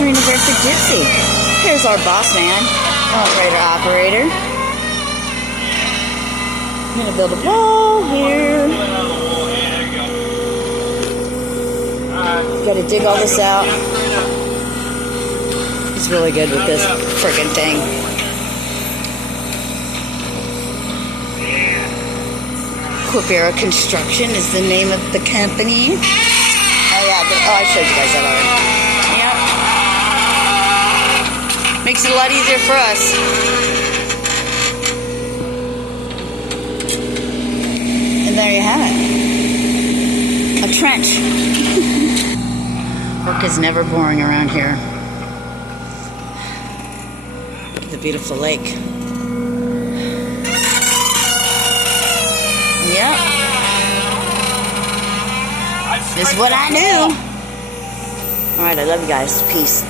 Sirena Barefoot Gypsy. Here's our boss man, operator. I'm gonna build a wall here. Gotta dig all this out. He's really good with this friggin' thing. Quipera Construction is the name of the company. Oh yeah, I showed you guys that already. Yep. Makes it a lot easier for us. And there you have it. A trench. Work is never boring around here. The beautiful lake. Yep. This is what I do. Alright, I love you guys. Peace.